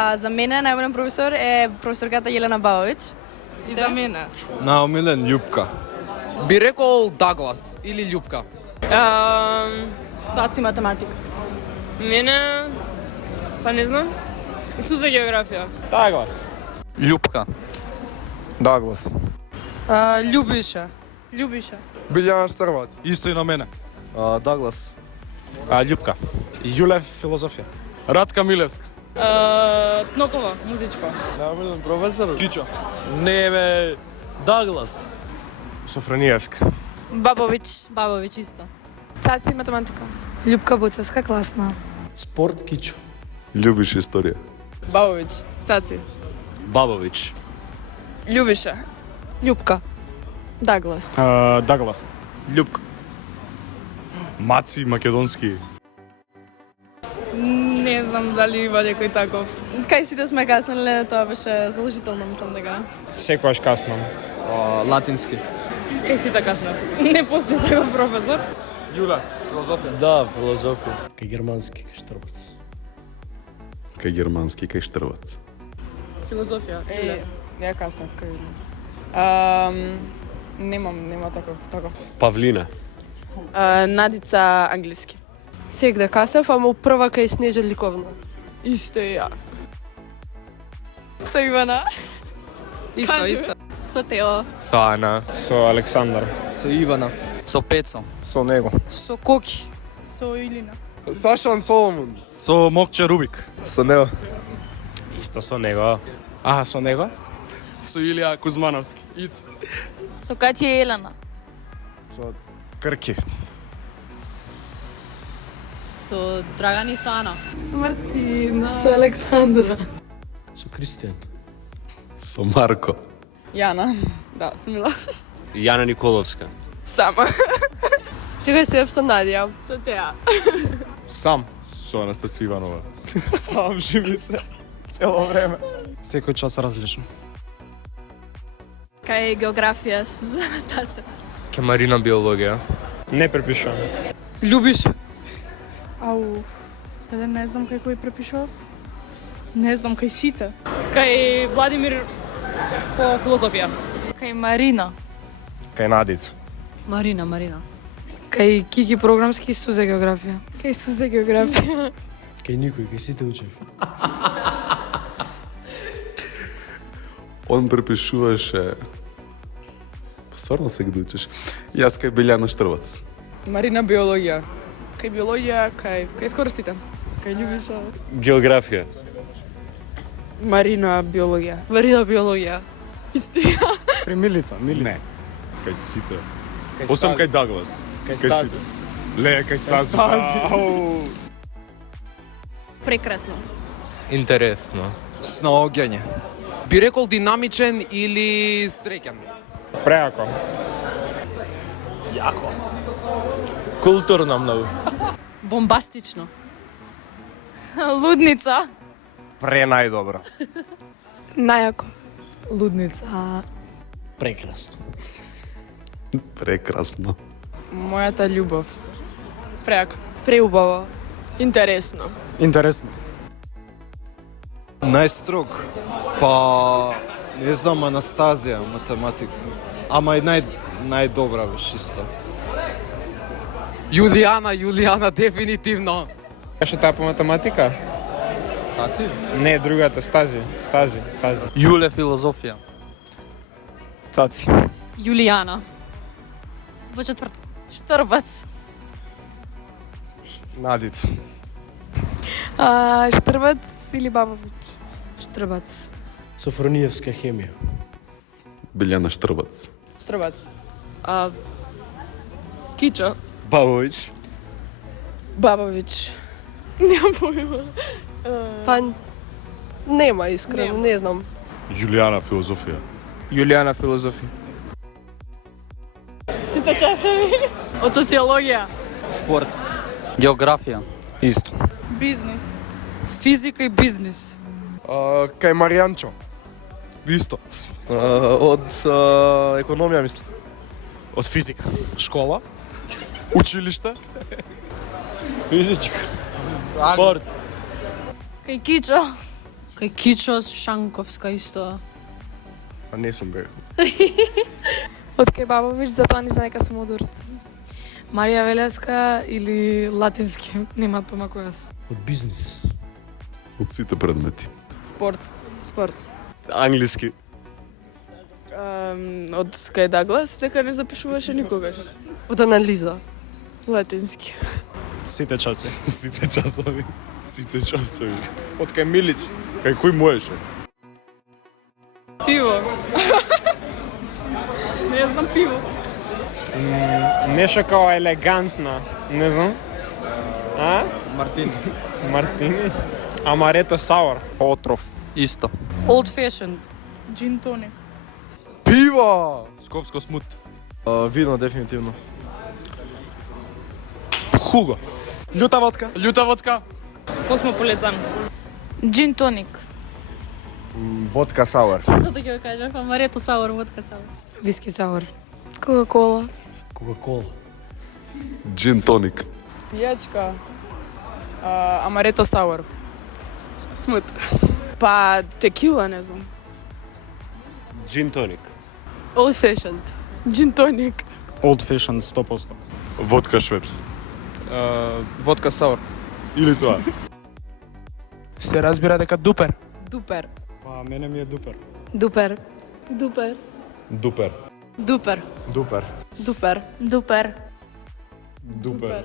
А за мене најомилен професор е професорката Елена Бабовиќ. И за мене. Најомилен Љупка. Би рекол Даглас или Љупка. Цаци математика. Мене, па не знам. Исузе географија. Даглас. Љупка. Даглас. Љубиша. Билјана Штрбац. Исто и на мене. Даглас. Љупка. Јулев филозофија. Радка Милевска. Тнокова, музичка. Најомилен професор. Кичо. Не бе, Даглас. Софрониевска. Бабовиќ исто. Цаци математика. Љупка Буцевска, класна. Спорт Кичо. Љубиш историја. Бабовиќ, Цаци. Бабовиќ. Љубиша. Љупка. Даглас. Даглас. Љупка. Маци македонски. Не знам дали има некој таков. Кај сите сме каснеле, тоа беше задолжително, мислам дека. Секојаш каснам. Латински. Кај сите каснав. Не постои таков професор. Јула, филозофија. Да, филозофија. Кај германски, кај Штрбац. Кај германски, кај Штрбац. Филозофија. Ја каснав кај. Нема таков. Павлина. Надица англиски. Сегде каснав, ама прва кај Снежа Ликовна. Исто и ја. Со Ивана. Исто. Со Тео. Со Ана. Со Александар. Со Ивана. Со Пецо. Со него. Со Коки. Со Илина. Сашан Соломон. Со Мокче Рубик. Со него. Исто со него. Со него? Со Илија Кузмановски. Ица. Со Катја Елена. Со Крки. Со Драган и со Ана. Со Мартина. Со Александра. Со Кристијан. Со Марко. Јана. Да, со Мила. Јана Николовска. Сама. Сега се со Надија. Со Теа. Сам. Со Анастасија Иванова. Сам живи се. Цело време. Секој час различно. Кај географија Сузана Тасев. Ке Марина биологија. Не препишувам. Љубиш? Ау. Не знам кај кој препишував. Не знам кај сите. Кај Владимир по филозофија. Кај Марина. Кај Надица. Марина. Кај Кики програмски Сузе географија. Кај Сузе географија. Кај никој, кај сите учев. Он препишуваше... Стварно се ги учиш. Јас кај Билјана Штрбац. Марина биологија. Кај биологија, кај скоро сите. Кај Љубиша. Географија. Марина биологија. Истина. При Милица. Не. Кај сите. Кај Осам Стази. кај Даглас. Кај Стази. Ле, кај Стази. Прекрасно. Интересно. Снаоѓање. Би рекол динамичен или среќен. Преако. Културно многу. Бомбастично. Лудница. Најдобро. Најако. Лудница. Прекрасно. Прекрасно. Мојата љубов. Преако. Преубаво. Интересно. Интересно. Најстрог. Па... Не знам, Анастазија, математика. Ама и најдобра беше исто. Јулијана, дефинитивно. Беше таа по математика? Цаци? Не, другата, Стази. Јуле филозофија. Цаци. Јулијана. Во четврток. Штрбац. Надица. Штрбац или Бабовиќ? Штрбац. Софрониевска хемија. Билјана Штрбац. Штрбац. Кичо. Бабовиќ. Бабовиќ. Немам појма. Фан... Нема, искрено, не знам. Јулијана филозофија. Јулијана филозофија. Сите часови. Од социологија. Спорт. Географија. Исто. Бизнис. Физика и бизнис. Кај Маријанчо. Исто. Од економија, мислам. Од физика. Школа. Училиште. Физичка. Спорт. Кај Кичо. Кај Кичос, Шанковска исто. А не сум бег. Од Кебабович, затоа не знае дека сум од Урц. Марија Велеска или латински, немаат пома кој јас. Од бизнес. Од сите предмети. Спорт. Англиски. Од кај Даглас, дека не запишуваше никогаш. Од анализа. Латински. Сите часови. Сите часови. Сите часови. Од кај Милица. Кај кој можеше? Пиво. Не знам пиво. Нешто као елегантно, не знам. А? Мартини. Мартини. Амарето саур. Отров. Исто. Old fashioned. Gin tonic. Пиво! Скопско смут. Вино, дефинитивно. Хуго. Љута водка. Љута водка. Космополитан. Gin tonic. Водка сауер. Што да ќе кажам? Амарето саур, водка саур. Виски саур. Кока-кола. Кока-кола. Джин тоник. Пијачка. Амарето саур. Смут. Па текила, не знам. Джин тоник. Old fashioned. Джин тоник. Old fashion 100%. Водка швепс. Водка саур. Или тоа. Се разбира дека дупер. Дупер. Па мене ми е дупер. Дупер. Дупер. Дупер. Дупер. Дупер. Дупер. Дупер. Дупер.